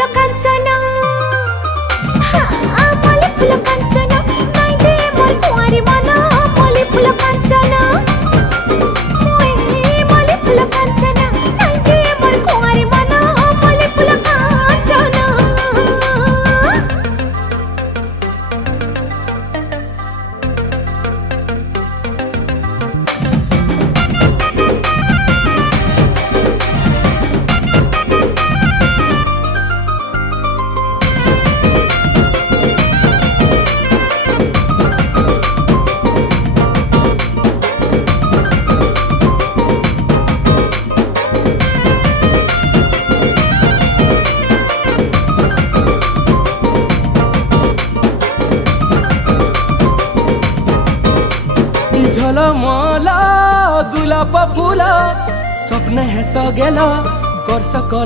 फुल कांचना मल्ली फुल कांचना नाई दे मोर कुंवारी मन मल्ली फुल कांचना मल्ली फुल कांचना नाई दे मोर कुंवारी मन मल्ली फुल कांचना। झलमला गुलाब फुला स्वप्न हे सगेला कर सकल